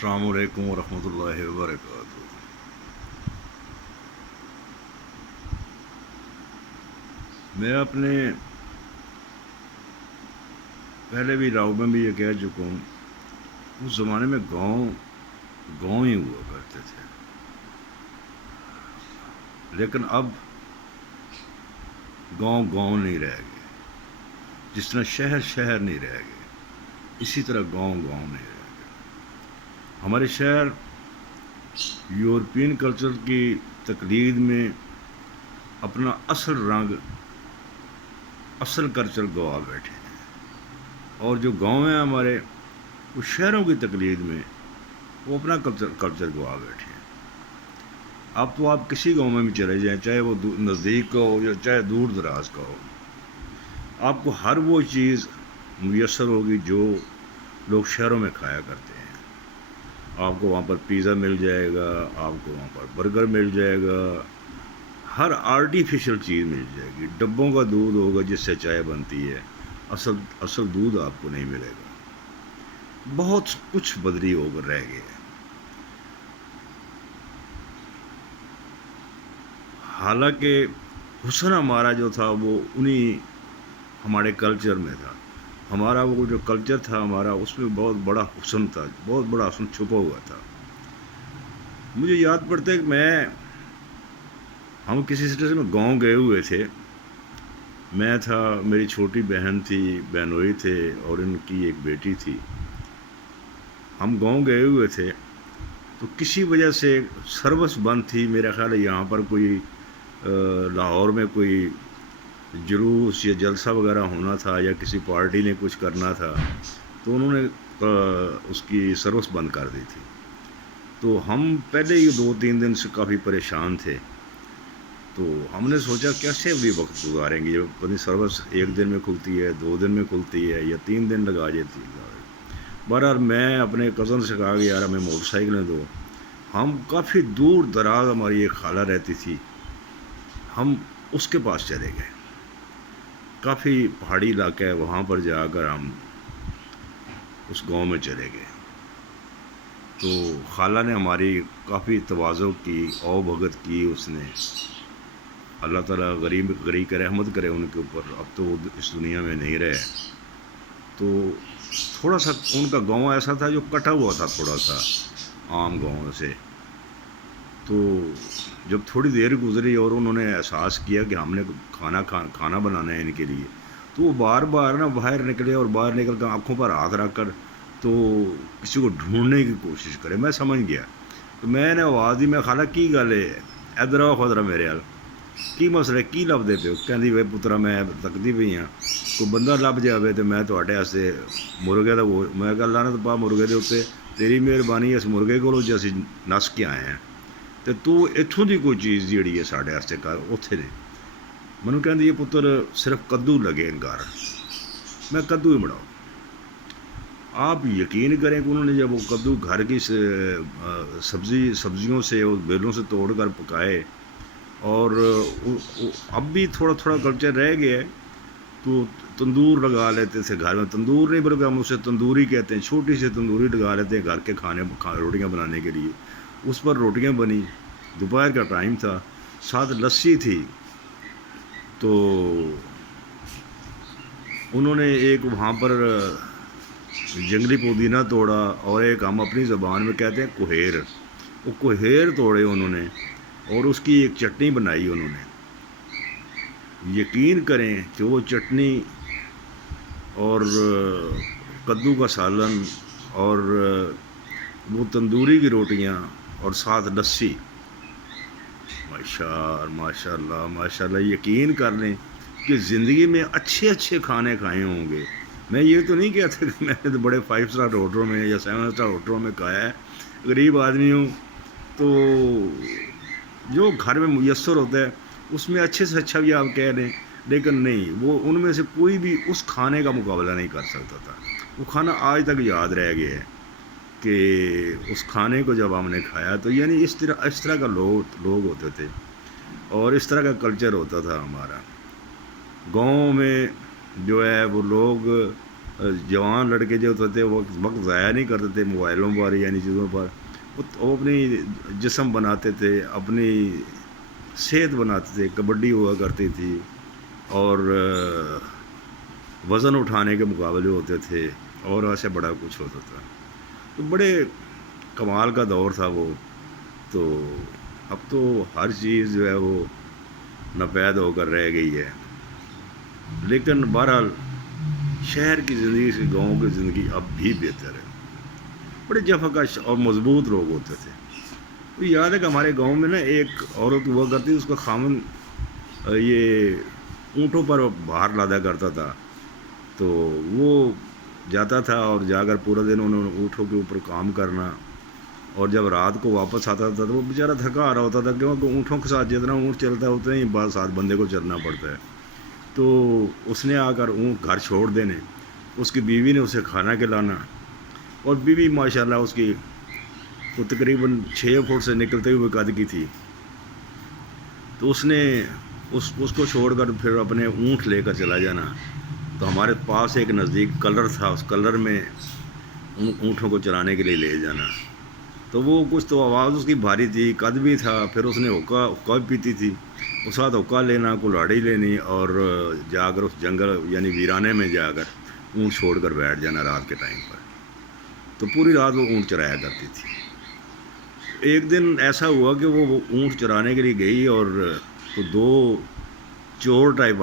अस्सलाम वालेकुम वरहमतुल्लाहि वबरकातुहू। मैं अपने पहले भी राव में भी ये कह चुका हूँ, उस ज़माने में गांव गांव ही हुआ करते थे, लेकिन अब गांव गांव नहीं रह गए। जिस तरह शहर शहर नहीं रह गए, इसी तरह गांव गांव नहीं रह गए। हमारे शहर यूरोपियन कल्चर की तकलीद में अपना असल रंग, असल कल्चर गवा बैठे हैं, और जो गांव हैं हमारे, वो शहरों की तकलीद में वो अपना कल्चर गवा बैठे हैं। अब तो आप किसी गांव में भी चले जाएं, चाहे वो नज़दीक का हो या चाहे दूर दराज का हो, आपको हर वो चीज़ मुयसर होगी जो लोग शहरों में खाया करते हैं। आपको वहाँ पर पिज़्ज़ा मिल जाएगा, आपको वहाँ पर बर्गर मिल जाएगा, हर आर्टिफिशियल चीज़ मिल जाएगी। डब्बों का दूध होगा जिससे चाय बनती है, असल दूध आपको नहीं मिलेगा। बहुत कुछ बदली होकर रह गया है। हालांकि हुस्न हमारा जो था वो उन्हीं हमारे कल्चर में था। हमारा वो जो कल्चर था हमारा, उसमें बहुत बड़ा हुस्न था, बहुत बड़ा हुस्न छुपा हुआ था। मुझे याद पड़ता है कि हम किसी सिलसिले में गांव गए हुए थे। मैं था, मेरी छोटी बहन थी, बहनोई थे, और इनकी एक बेटी थी। हम गांव गए हुए थे, तो किसी वजह से सर्विस बंद थी। मेरा ख्याल है यहाँ पर कोई लाहौर में कोई जुलूस या जलसा वगैरह होना था, या किसी पार्टी ने कुछ करना था, तो उन्होंने उसकी सर्विस बंद कर दी थी। तो हम पहले ही 2-3 दिन से काफ़ी परेशान थे। तो हमने सोचा कैसे अभी वक्त गुजारेंगे, जब अपनी सर्विस 1 दिन में खुलती है, 2 दिन में खुलती है, या 3 दिन लगा जाती है। बहरहाल मैं अपने कज़न से कहा कि यार हमें मोटरसाइकिलें दो। हम काफ़ी दूर दराज, हमारी एक खाला रहती थी, हम उसके पास चले गए। काफ़ी पहाड़ी इलाका है, वहाँ पर जाकर हम उस गांव में चले गए। तो खाला ने हमारी काफ़ी तवाज़ो की, औ भगत की उसने। अल्लाह ताला गरीब करे, रहमत करे उनके ऊपर। अब तो वो इस दुनिया में नहीं रहे। तो थोड़ा सा उनका गांव ऐसा था जो कटा हुआ था थोड़ा सा आम गांव से। तो जब थोड़ी देर गुजरी और उन्होंने एहसास किया कि हमने खाना बनाना है इनके लिए, तो वो बार बार ना बाहर निकले, और बाहर निकल कर आँखों पर हाथ रख कर तो किसी को ढूंढने की कोशिश करे। मैं समझ गया, तो मैंने आवाज़ दी, मैं खाला की गल है, इधर आओ खुदरा मेरे हाल, की मसला, की लभदे पे हो? कहती वे पुत्रा मैं तकदी पई हाँ, कोई बंदा लभ जाए तो मैं तुहाडे वास्ते मुर्गे का वो। मैं कहा लानत पा मुर्गे के उत्ते, तेरी मेहरबानी इस मुर्गे कोलों जो असीं नस के आए हैं, तो तू इत्थों की कोई चीज़ जिहड़ी है साढ़े वास्ते कर। उत्थे ने मैनूं कहंदी है पुत्तर सिर्फ कद्दू लगे इन घर। मैं कद्दू ही बनाओ। आप यकीन करें कि उन्होंने जब वो कद्दू घर की सब्जियों से, उस बेलों से तोड़ कर पकाए, और अब भी थोड़ा थोड़ा कल्चर रह गया है, तो तंदूर लगा लेते थे घर में। तंदूर नहीं बल्कि हम उसे तंदूरी कहते हैं, छोटी सी तंदूरी लगा लेते हैं घर के रोटियां बनाने के लिए। उस पर रोटियां बनी, दोपहर का टाइम था, साथ लस्सी थी। तो उन्होंने एक वहाँ पर जंगली पुदीना तोड़ा, और एक हम अपनी ज़बान में कहते हैं कुहेर, वो कुहेर तोड़े उन्होंने, और उसकी एक चटनी बनाई उन्होंने। यकीन करें कि वो चटनी और कद्दू का सालन और वो तंदूरी की रोटियां और साथ लस्सी, माशाल्लाह माशाल्लाह। यकीन कर लें कि ज़िंदगी में अच्छे अच्छे खाने खाए होंगे। मैं ये तो नहीं कहता कि मैंने तो बड़े 5 स्टार होटलों में या 7 स्टार होटलों में खाया है, गरीब आदमी हूँ, तो जो घर में मुयस्सर होता है उसमें अच्छे से अच्छा भी आप कह लें, लेकिन नहीं, वो उनमें से कोई भी उस खाने का मुकाबला नहीं कर सकता था। वो खाना आज तक याद रह गया है कि उस खाने को जब हमने खाया, तो यानी इस तरह का लोग होते थे, और इस तरह का कल्चर होता था हमारा। गाँव में जो है वो लोग جوان لڑکے جو ہوتے تھے وہ وقت ضائع نہیں کرتے تھے موبائلوں پر یا ان چیزوں پر، وہ اپنی جسم بناتے تھے، اپنی صحت بناتے تھے، کبڈی ہوا کرتی تھی، اور وزن اٹھانے کے مقابلے ہوتے تھے، اور ایسے بڑا کچھ ہوتا تھا، تو بڑے کمال کا دور تھا وہ. تو اب تو ہر چیز جو ہے وہ ناپید ہو کر رہ گئی ہے. لیکن بہرحال شہر کی زندگی سے گاؤں کی زندگی اب بھی بہتر ہے. بڑے جفاکش اور مضبوط لوگ ہوتے تھے. تو یاد ہے کہ ہمارے گاؤں میں نا ایک عورت ہوا کرتی، اس کا خامن یہ اونٹوں پر بھار لادا کرتا تھا. تو وہ جاتا تھا اور جا کر پورا دن انہوں نے اونٹوں کے اوپر کام کرنا، اور جب رات کو واپس آتا تھا تو وہ بیچارہ تھکا آ رہا ہوتا تھا، کیونکہ اونٹوں کے ساتھ جتنا اونٹ چلتا ہے اتنا ہی بعد ساتھ بندے کو چلنا پڑتا ہے. تو اس نے آ کر اونٹ گھر چھوڑ دینے، اس کی بیوی نے اسے کھانا کھلانا، اور بیوی ماشاءاللہ اس کی وہ تقریباً 6 فٹ سے نکلتے ہوئے قد کی تھی. تو اس نے اس کو چھوڑ کر پھر اپنے اونٹ لے کر چلا جانا. تو ہمارے پاس ایک نزدیک کلر تھا، اس کلر میں اونٹوں کو چرانے کے لیے لے جانا. تو وہ کچھ تو آواز اس کی بھاری تھی، قد بھی تھا، پھر اس نے حقہ بھی پیتی تھی، اس ساتھ حقہ لینا، کلاڑی لینی، اور جا کر اس جنگل یعنی ویرانے میں جا کر اونٹ چھوڑ کر بیٹھ جانا رات کے ٹائم پر. تو پوری رات وہ اونٹ چرایا کرتی تھی. ایک دن ایسا ہوا کہ وہ اونٹ چرانے کے لیے گئی، اور تو 2 چور ٹائپ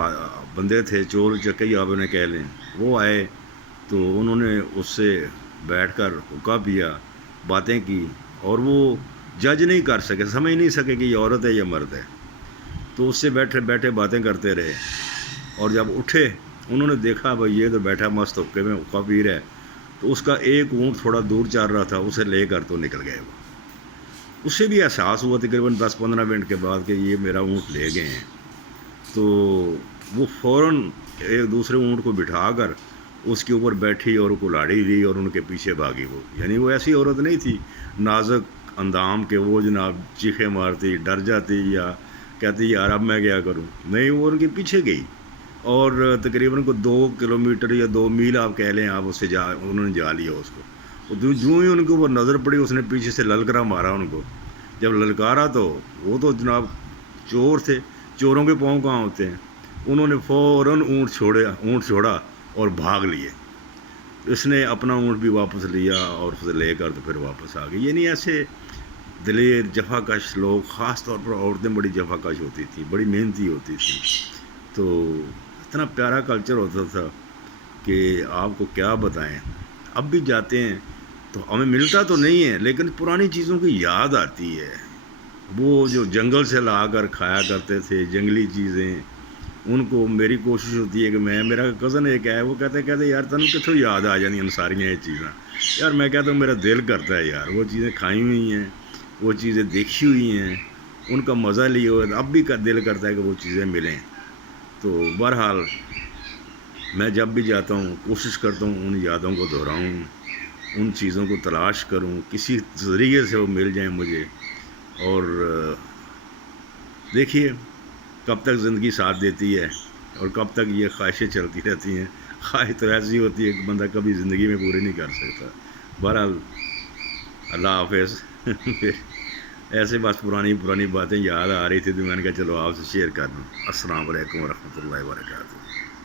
بندے تھے، چور چکئی آپ انہیں کہہ لیں، وہ آئے. تو انہوں نے اس سے بیٹھ کر حقہ پیا، باتیں کی، اور وہ جج نہیں کر سکے، سمجھ نہیں سکے کہ یہ عورت ہے یا مرد ہے. تو اس سے بیٹھے بیٹھے باتیں کرتے رہے، اور جب اٹھے انہوں نے دیکھا بھائی یہ تو بیٹھا مست حقے میں حقہ پی رہا ہے. تو اس کا ایک اونٹ تھوڑا دور چار رہا تھا، اسے لے کر تو نکل گئے. وہ اسے بھی احساس ہوا تقریباً 10-15 منٹ کے بعد کہ یہ میرا اونٹ لے گئے ہیں. تو وہ فوراً ایک دوسرے اونٹ کو بٹھا کر اس کے اوپر بیٹھی اور کلاڑی دی اور ان کے پیچھے بھاگی. وہ یعنی وہ ایسی عورت نہیں تھی نازک اندام کے وہ جناب چیخیں مارتی، ڈر جاتی یا کہتی یار اب میں کیا کروں. نہیں، وہ ان کے پیچھے گئی، اور تقریباً کو 2 کلومیٹر یا 2 میل آپ کہہ لیں، آپ اس سے انہوں نے جا لیا اس کو. جو ہی ان کے اوپر نظر پڑی اس نے پیچھے سے للکرا مارا ان کو. جب للکارا تو وہ تو جناب چور تھے، چوروں کے پاؤں کہاں ہوتے ہیں. انہوں نے فوراً اونٹ چھوڑا اور بھاگ لیے. اس نے اپنا اونٹ بھی واپس لیا اور اسے لے کر تو پھر واپس آ گئی. یعنی ایسے دلیر جفاکش لوگ، خاص طور پر عورتیں بڑی جفاکش ہوتی تھیں، بڑی محنتی ہوتی تھیں. تو اتنا پیارا کلچر ہوتا تھا کہ آپ کو کیا بتائیں. اب بھی جاتے ہیں تو ہمیں ملتا تو نہیں ہے، لیکن پرانی چیزوں کی یاد آتی ہے. وہ جو جنگل سے لا کر کھایا کرتے تھے جنگلی چیزیں، ان کو میری کوشش ہوتی ہے کہ میرا کزن ایک ہے، وہ کہتے یار تن کتوں یاد آ جانی ان ساریاں یہ چیزاں. یار میں کہتا ہوں میرا دل کرتا ہے یار وہ چیزیں کھائی ہوئی ہیں، وہ چیزیں دیکھی ہوئی ہیں، ان کا مزہ لیے ہوئے، اب بھی دل کرتا ہے کہ وہ چیزیں ملیں. تو بہرحال میں جب بھی جاتا ہوں کوشش کرتا ہوں ان یادوں کو دہراؤں، ان چیزوں کو تلاش کروں، کسی ذریعے سے وہ مل جائیں مجھے. اور دیکھیے کب تک زندگی ساتھ دیتی ہے اور کب تک یہ خواہشیں چلتی رہتی ہیں. خواہش تو ایسی ہوتی ہے کہ بندہ کبھی زندگی میں پوری نہیں کر سکتا. بہرحال اللہ حافظ. ایسے بس پرانی باتیں یاد آ رہی تھی تو میں نے کہا چلو آپ سے شیئر کر دوں. السلام علیکم ورحمۃ اللہ وبرکاتہ.